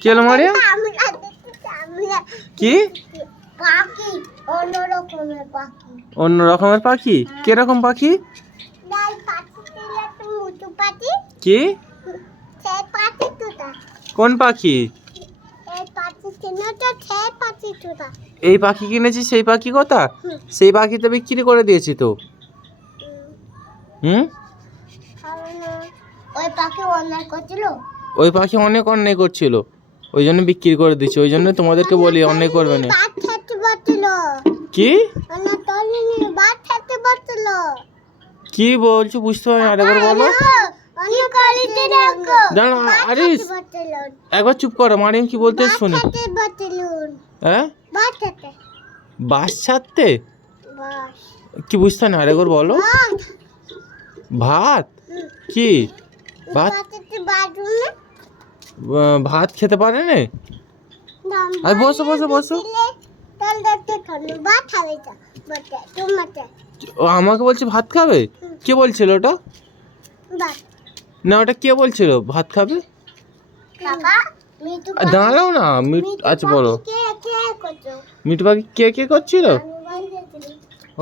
কি হলো মারিয়াম? কি পাখি, অন্য রকমের পাখি। অন্য রকমের পাখি? কিরকম পাখি? নাই পাখি ছিল একটা মুটু পাখি। কি? সেই পাখি তুতা। কোন পাখি? এই পাখি ছিল তো সেই পাখি তুতা। এই পাখি কিনেছি সেই পাখি কথা? সেই পাখি তো বিক্রি করে দিয়েছি তো। হুম? ওই পাখি অন্যায় করছিল। ওই পাখি অনেক অন্যায় করছিল, ওই জন্য বিক্রি করে দিচ্ছি। ওই জন্য তোমাদেরকে বলি অন্যায় করবে না। বাদ খেতে পারছিল। কি? না তলিনি বাদ খেতে পারছিল। কি বলছো বুঝতে পারি না, আরেকবার বলো। অন্য কালিতে রাখো। দাঁড়া আরিস, একবার চুপ করো। মারিয়াম কি বলতে শুনি। খেতে পারছিল। হ্যাঁ? বাদ খেতে। বাস ছাড়তে? বাস। কি বুঝতে পারি না, আরেকবার বলো। বাদ। ভাত? কি ভাত? পাখিতে বাথরুমে ভাত খেতে পারে না? আর বসো বসো বসো। তেল দেখতে খানো ভাত খাবে তো বটে তোমাতে ও আমাকে বলছে ভাত খাবে? কে বলছিল ওটা? ভাত না ওটা কে বলছিল ভাত খাবে? কাকা মিটু দাঁড়াও না, আচ্ছা বলো। কে কে করছো? মিঠু পাখি কে কে করছিল?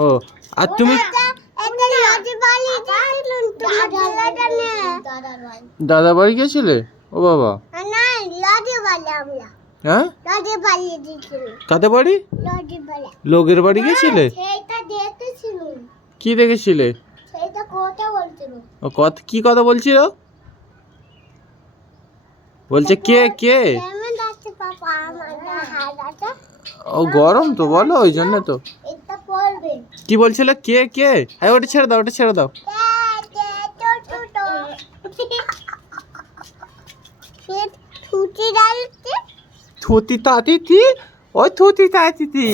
ও আর তুমি? এটা লাজি বালি দিলুন তোমার দাদা নে দাদার ভাই দাদা বাড়ি গেছিলে? ও বাবা। না লাজি বালি আমরা হ্যাঁ লাজি বালি দিছিল কাদের বাড়ি? লাজি বালি লোকের বাড়ি গেছিলে? সেইটা দেখতেছিল কি দেখেছিলে? সেইটা কথা বলছিল ও কথা কি কথা বলছিল? বলছে কে কে? কেমন যাচ্ছে পাপা আমার হাড়টা ও গরম তো বলো, ওই জন্য তো। এটা পড়বে কি বলছিল কে কে? হ্যাঁ ওটা ছেড়ে দাও, ওটা ছেড়ে দাও। ছুটি ডালতে থুতি তাতি থি, ওই থুতি তাতি থি।